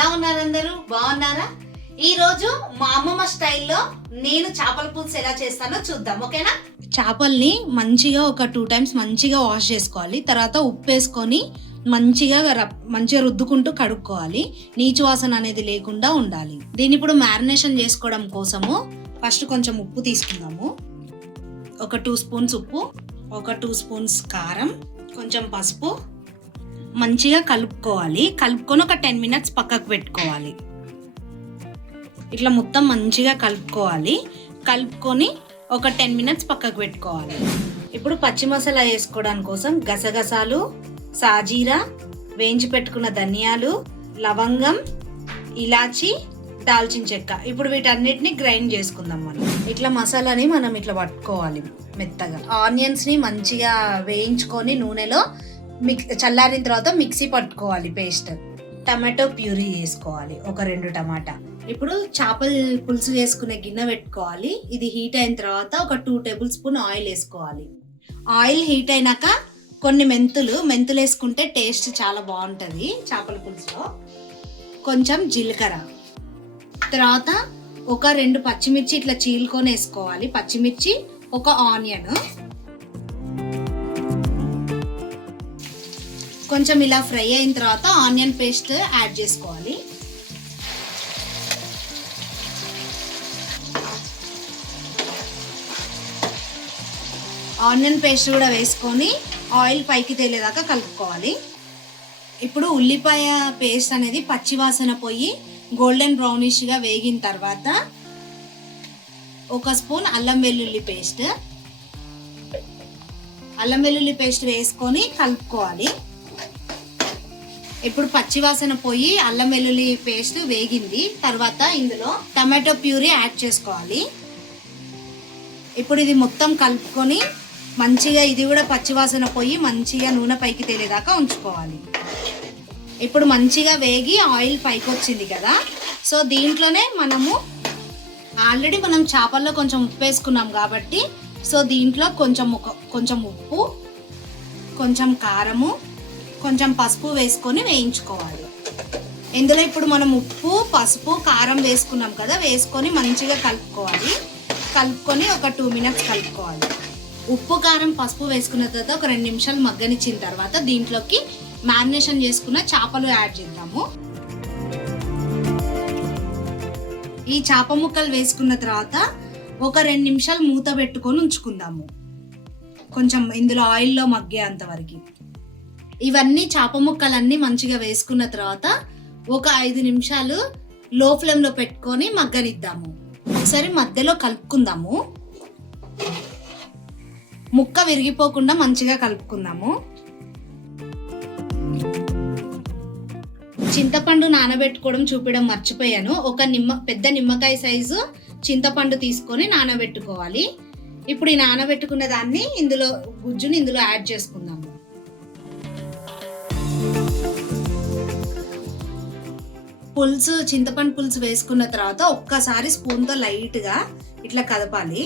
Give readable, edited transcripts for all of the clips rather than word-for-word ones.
ఎలా ఉన్నారు అందరూ? బాగున్నారా? ఈ రోజు మా అమ్మమ్మ స్టైల్లో నేను చేపల పులుసు ఎలా చేస్తానో చూద్దాం, ఓకేనా? చేపల్ని మంచిగా ఒక 2 times మంచిగా వాష్ చేసుకోవాలి. తర్వాత ఉప్పు వేసుకొని మంచిగా రుద్దుకుంటూ కడుక్కోవాలి. నీచు వాసన అనేది లేకుండా ఉండాలి. దీన్ని ఇప్పుడు మ్యారినేషన్ చేసుకోవడం కోసము ఫస్ట్ కొంచెం ఉప్పు తీసుకుందాము. ఒక 2 spoons ఉప్పు, ఒక 2 spoons కారం, కొంచెం పసుపు మంచిగా కలుపుకోవాలి. కలుపుకొని ఒక 10 minutes పక్కకు పెట్టుకోవాలి. ఇట్లా మొత్తం మంచిగా కలుపుకోవాలి. కలుపుకొని ఒక 10 minutes పక్కకు పెట్టుకోవాలి. ఇప్పుడు పచ్చి మసాలా వేసుకోవడానికి కోసం గసగసాలు, సాజీరా, వేయించి పెట్టుకున్న ధనియాలు, లవంగం, ఇలాచి, దాల్చిన చెక్క. ఇప్పుడు వీటన్నిటిని గ్రైండ్ చేసుకుందాం. ఇట్లా మసాలాని మనం ఇట్లా పట్టుకోవాలి మెత్తగా. ఆనియన్స్ ని మంచిగా వేయించుకొని నూనెలో చల్లారిన తర్వాత మిక్సీ పట్టుకోవాలి పేస్ట్. టమాటో ప్యూరీ వేసుకోవాలి, ఒక 2 టమాటా. ఇప్పుడు చేపల పులుసు వేసుకునే గిన్నె పెట్టుకోవాలి. ఇది హీట్ అయిన తర్వాత ఒక 2 tablespoon ఆయిల్ వేసుకోవాలి. ఆయిల్ హీట్ అయినాక కొన్ని మెంతులు వేసుకుంటే టేస్ట్ చాలా బాగుంటుంది చేపల పులుసులో. కొంచెం జీలకర్ర, తర్వాత ఒక 2 పచ్చిమిర్చి ఇట్లా చీల్కొని వేసుకోవాలి. పచ్చిమిర్చి, ఒక ఆనియన్. కొంచెం ఇలా ఫ్రై అయిన తర్వాత ఆనియన్ పేస్ట్ యాడ్ చేసుకోవాలి. ఆనియన్ పేస్ట్ కూడా వేసుకొని ఆయిల్ పైకి తేలేదాకా కలుపుకోవాలి. ఇప్పుడు ఉల్లిపాయ పేస్ట్ అనేది పచ్చి వాసన పోయి గోల్డెన్ బ్రౌనిష్గా వేగిన తర్వాత 1 స్పూన్ అల్లం వెల్లుల్లి పేస్ట్ వేసుకొని కలుపుకోవాలి. ఇప్పుడు పచ్చివాసన పోయి అల్లం వెల్లుల్లి పేస్ట్ వేగింది. తర్వాత ఇందులో టమాటో ప్యూరీ యాడ్ చేసుకోవాలి. ఇప్పుడు ఇది మొత్తం కలుపుకొని మంచిగా ఇది కూడా పచ్చివాసన పోయి మంచిగా నూనె పైకి తేలేదాకా ఉంచుకోవాలి. ఇప్పుడు మంచిగా వేగి ఆయిల్ పైకి వచ్చింది కదా, సో దీంట్లోనే ఆల్రెడీ మనం చేపల్లో కొంచెం ఉప్పు వేసుకున్నాం కాబట్టి, సో దీంట్లో కొంచెం ఉప్పు, కొంచెం కారము, కొంచెం పసుపు వేసుకొని వేయించుకోవాలి. ఇందులో ఇప్పుడు మనం ఉప్పు, పసుపు, కారం వేసుకున్నాం కదా, వేసుకొని మంచిగా కలుపుకొని ఒక 2 minutes కలుపుకోవాలి. ఉప్పు, కారం, పసుపు వేసుకున్న తర్వాత ఒక 2 నిమిషాలు మగ్గనిచ్చిన తర్వాత దీంట్లోకి మ్యారినేషన్ చేసుకున్న చేపలు యాడ్ చేద్దాము. ఈ చేప ముక్కలు వేసుకున్న తర్వాత ఒక 2 నిమిషాలు మూత పెట్టుకొని ఉంచుకుందాము, కొంచెం ఇందులో ఆయిల్లో మగ్గేంత వరకు. ఇవన్నీ చేప ముక్కలన్నీ మంచిగా వేసుకున్న తర్వాత ఒక 5 నిమిషాలు లో ఫ్లేమ్లో పెట్టుకొని మగ్గనిద్దాము. ఒకసారి మధ్యలో కలుపుకుందాము. ముక్క విరిగిపోకుండా మంచిగా కలుపుకుందాము. చింతపండు నానబెట్టుకోవడం చూపించడం మర్చిపోయాను. ఒక పెద్ద నిమ్మకాయ సైజు చింతపండు తీసుకొని నానబెట్టుకోవాలి. ఇప్పుడు ఈ నానబెట్టుకున్న దాన్ని గుజ్జుని ఇందులో యాడ్ చేసుకుందాము. చింతపండు పులుసు వేసుకున్న తర్వాత ఒక్కసారి స్పూన్తో లైట్గా ఇట్లా కదపాలి.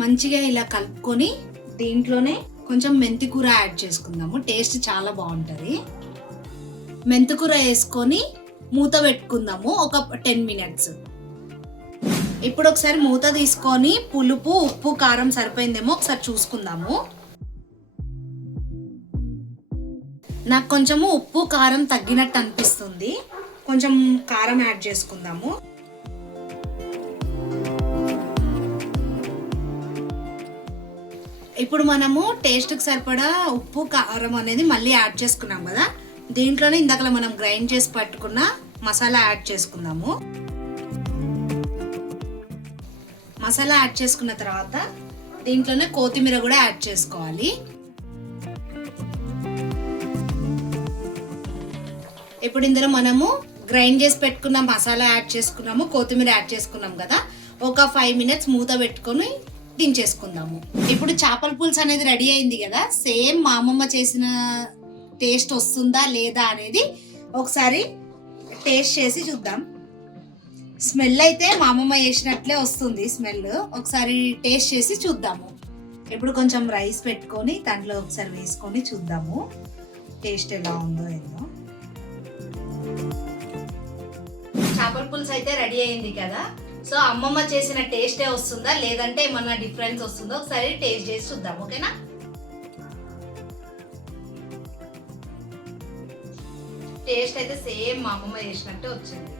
మంచిగా ఇలా కలుపుకొని దీంట్లోనే కొంచెం మెంతికూర యాడ్ చేసుకుందాము. టేస్ట్ చాలా బాగుంటుంది. మెంతికూర వేసుకొని మూత పెట్టుకుందాము ఒక 10 minutes. ఇప్పుడు ఒకసారి మూత తీసుకొని పులుపు, ఉప్పు, కారం సరిపోయిందేమో ఒకసారి చూసుకుందాము. నాకు కొంచెము ఉప్పు, కారం తగ్గినట్టు అనిపిస్తుంది. కొంచెం కారం యాడ్ చేసుకుందాము. ఇప్పుడు మనము టేస్ట్కి సరిపడా ఉప్పు, కారం అనేది మళ్ళీ యాడ్ చేసుకున్నాం కదా, దీంట్లోనే ఇందాక మనం గ్రైండ్ చేసి పట్టుకున్న మసాలా యాడ్ చేసుకుందాము. మసాలా యాడ్ చేసుకున్న తర్వాత దీంట్లోనే కొత్తిమీర కూడా యాడ్ చేసుకోవాలి. ఇప్పుడు ఇందులో మనము గ్రైండ్ చేసి పెట్టుకున్న మసాలా యాడ్ చేసుకున్నాము, కొత్తిమీర యాడ్ చేసుకున్నాం కదా, ఒక 5 minutes మూత పెట్టుకొని దించేసుకుందాము. ఇప్పుడు చేపల పులుసు అనేది రెడీ అయింది కదా, సేమ్ మా అమ్మమ్మ చేసిన టేస్ట్ వస్తుందా లేదా అనేది ఒకసారి టేస్ట్ చేసి చూద్దాం. స్మెల్ అయితే మా అమ్మమ్మ చేసినట్లే వస్తుంది స్మెల్. ఒకసారి టేస్ట్ చేసి చూద్దాము. ఇప్పుడు కొంచెం రైస్ పెట్టుకొని దాంట్లో ఒకసారి వేసుకొని చూద్దాము. టేస్ట్ ఎలా ఉందో ఏందో. చేపల పులుసు అయితే రెడీ అయింది కదా. సో అమ్మమ్మ చేసిన టేస్టే వస్తుందా లేదంటే ఏమన్నా డిఫరెన్స్ వస్తుందో ఒకసారి టేస్ట్ చేసి చూద్దాం, ఓకేనా? టేస్ట్ అయితే సేమ్ మా అమ్మమ్మ చేసినట్టే వచ్చింది.